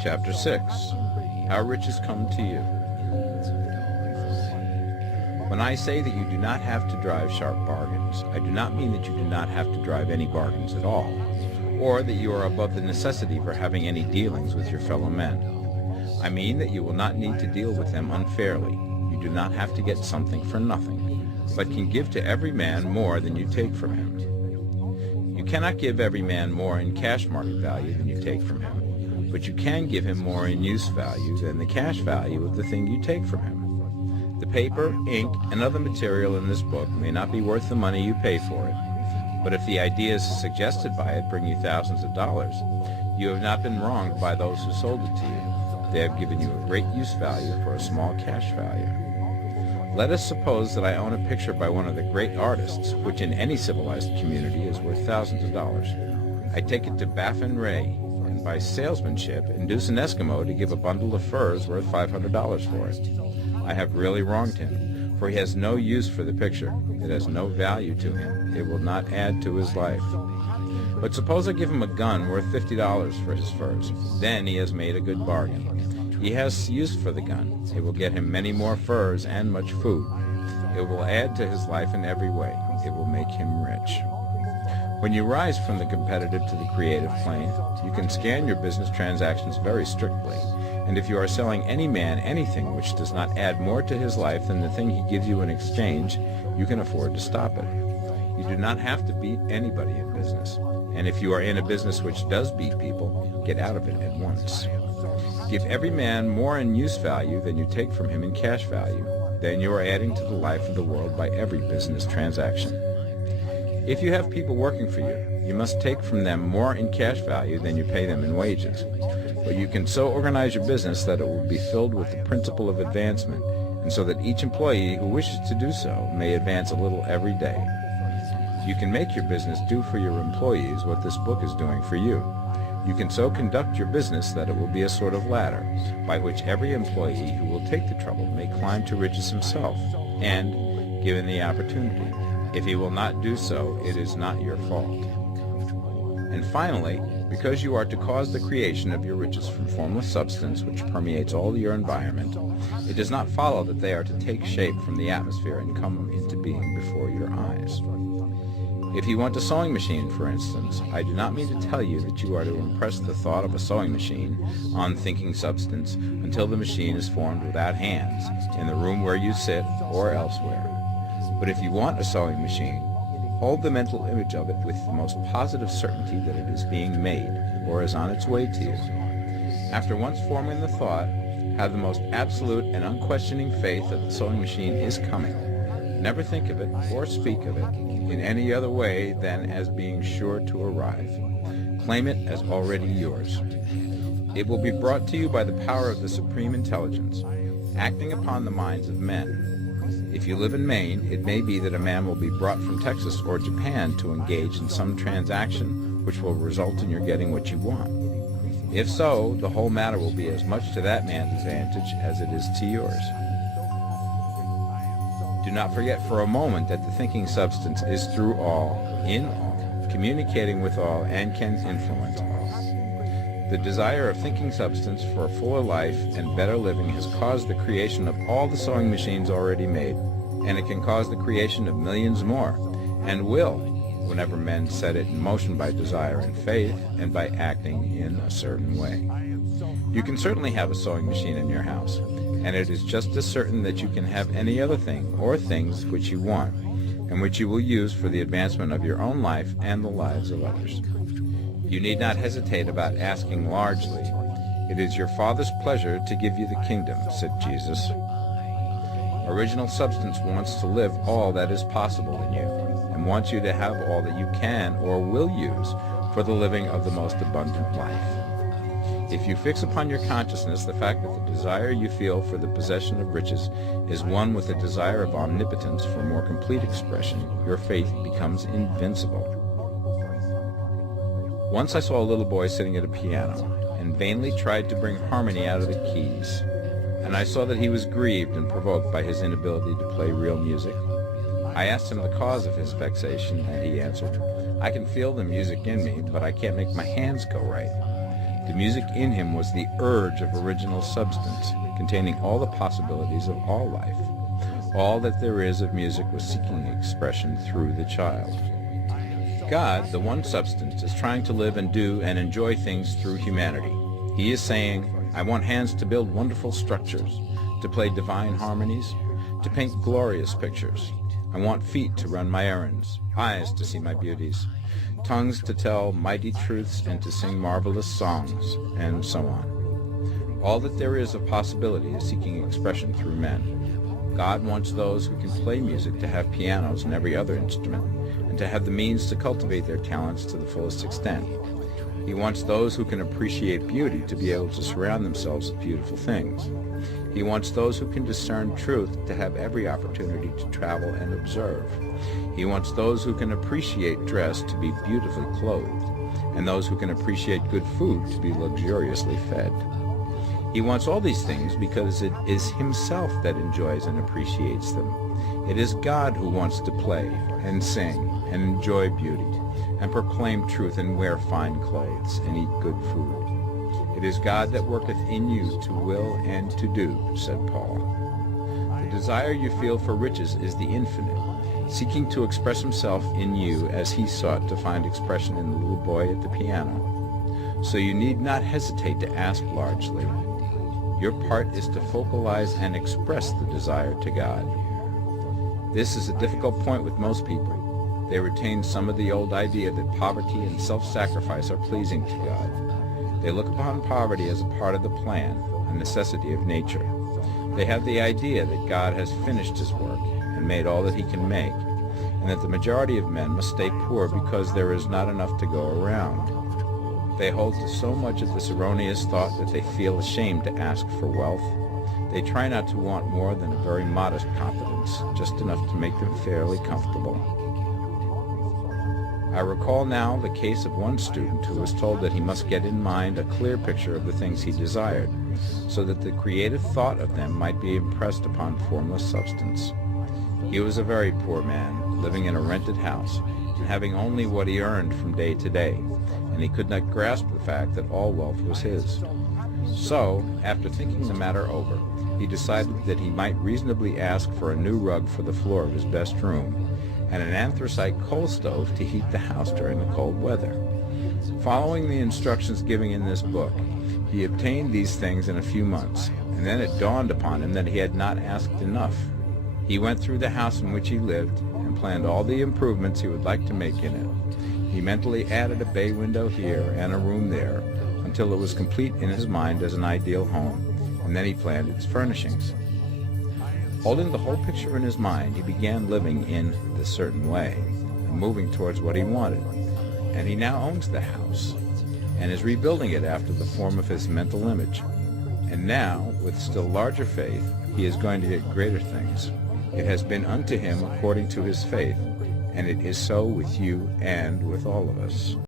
Chapter 6. How Riches Come to You. When I say that you do not have to drive sharp bargains, I do not mean that you do not have to drive any bargains at all, or that you are above the necessity for having any dealings with your fellow men. I mean that you will not need to deal with them unfairly. You do not have to get something for nothing, but can give to every man more than you take from him. You cannot give every man more in cash market value than you take from him, but you can give him more in use value than the cash value of the thing you take from him. The paper, ink, and other material in this book may not be worth the money you pay for it, but if the ideas suggested by it bring you thousands of dollars, you have not been wronged by those who sold it to you. They have given you a great use value for a small cash value. Let us suppose that I own a picture by one of the great artists, which in any civilized community is worth thousands of dollars. I take it to Baffin Ray, and by salesmanship induce an Eskimo to give a bundle of furs worth $500 for it. I have really wronged him, for he has no use for the picture. It has no value to him. It will not add to his life. But suppose I give him a gun worth $50 for his furs. Then he has made a good bargain. He has use for the gun. It will get him many more furs and much food. It will add to his life in every way. It will make him rich. When you rise from the competitive to the creative plane, you can scan your business transactions very strictly. And if you are selling any man anything which does not add more to his life than the thing he gives you in exchange, you can afford to stop it. You do not have to beat anybody in business. And if you are in a business which does beat people, get out of it at once. Give every man more in use value than you take from him in cash value. Then you are adding to the life of the world by every business transaction. If you have people working for you, you must take from them more in cash value than you pay them in wages. But you can so organize your business that it will be filled with the principle of advancement, and so that each employee who wishes to do so may advance a little every day. You can make your business do for your employees what this book is doing for you. You can so conduct your business that it will be a sort of ladder, by which every employee who will take the trouble may climb to riches himself, and, given the opportunity, if he will not do so, it is not your fault. And finally, because you are to cause the creation of your riches from formless substance which permeates all your environment, it does not follow that they are to take shape from the atmosphere and come into being before your eyes. If you want a sewing machine, for instance, I do not mean to tell you that you are to impress the thought of a sewing machine on thinking substance until the machine is formed without hands, in the room where you sit or elsewhere. But if you want a sewing machine, hold the mental image of it with the most positive certainty that it is being made, or is on its way to you. After once forming the thought, have the most absolute and unquestioning faith that the sewing machine is coming. Never think of it, or speak of it, in any other way than as being sure to arrive. Claim it as already yours. It will be brought to you by the power of the Supreme Intelligence, acting upon the minds of men. If you live in Maine, it may be that a man will be brought from Texas or Japan to engage in some transaction which will result in your getting what you want. If so, the whole matter will be as much to that man's advantage as it is to yours. Do not forget for a moment that the thinking substance is through all, in all, communicating with all, and can influence all. The desire of thinking substance for a fuller life and better living has caused the creation of all the sewing machines already made, and it can cause the creation of millions more, and will, whenever men set it in motion by desire and faith, and by acting in a certain way. You can certainly have a sewing machine in your house, and it is just as certain that you can have any other thing or things which you want, and which you will use for the advancement of your own life and the lives of others. You need not hesitate about asking largely. It is your Father's pleasure to give you the kingdom, said Jesus. Original substance wants to live all that is possible in you, and wants you to have all that you can or will use for the living of the most abundant life. If you fix upon your consciousness the fact that the desire you feel for the possession of riches is one with the desire of omnipotence for more complete expression, your faith becomes invincible. Once I saw a little boy sitting at a piano, and vainly tried to bring harmony out of the keys, and I saw that he was grieved and provoked by his inability to play real music. I asked him the cause of his vexation, and he answered, "I can feel the music in me, but I can't make my hands go right." The music in him was the urge of original substance, containing all the possibilities of all life. All that there is of music was seeking expression through the child. God, the one substance, is trying to live and do and enjoy things through humanity. He is saying, I want hands to build wonderful structures, to play divine harmonies, to paint glorious pictures. I want feet to run my errands, eyes to see my beauties, tongues to tell mighty truths and to sing marvelous songs, and so on. All that there is of possibility is seeking expression through men. God wants those who can play music to have pianos and every other instrument, and to have the means to cultivate their talents to the fullest extent. He wants those who can appreciate beauty to be able to surround themselves with beautiful things. He wants those who can discern truth to have every opportunity to travel and observe. He wants those who can appreciate dress to be beautifully clothed, and those who can appreciate good food to be luxuriously fed. He wants all these things because it is himself that enjoys and appreciates them. It is God who wants to play and sing and enjoy beauty and proclaim truth and wear fine clothes and eat good food. It is God that worketh in you to will and to do, said Paul. The desire you feel for riches is the infinite, seeking to express himself in you as he sought to find expression in the little boy at the piano. So you need not hesitate to ask largely. Your part is to focalize and express the desire to God. This is a difficult point with most people. They retain some of the old idea that poverty and self-sacrifice are pleasing to God. They look upon poverty as a part of the plan, a necessity of nature. They have the idea that God has finished his work and made all that he can make, and that the majority of men must stay poor because there is not enough to go around. They hold to so much of this erroneous thought that they feel ashamed to ask for wealth. They try not to want more than a very modest competence, just enough to make them fairly comfortable. I recall now the case of one student who was told that he must get in mind a clear picture of the things he desired, so that the creative thought of them might be impressed upon formless substance. He was a very poor man, living in a rented house, and having only what he earned from day to day, and he could not grasp the fact that all wealth was his. So, after thinking the matter over, he decided that he might reasonably ask for a new rug for the floor of his best room, and an anthracite coal stove to heat the house during the cold weather. Following the instructions given in this book, he obtained these things in a few months, and then it dawned upon him that he had not asked enough. He went through the house in which he lived and planned all the improvements he would like to make in it. He mentally added a bay window here and a room there until it was complete in his mind as an ideal home, and then he planned its furnishings. Holding the whole picture in his mind, he began living in this certain way and moving towards what he wanted. And he now owns the house and is rebuilding it after the form of his mental image. And now, with still larger faith, he is going to get greater things. It has been unto him according to his faith, and it is so with you and with all of us.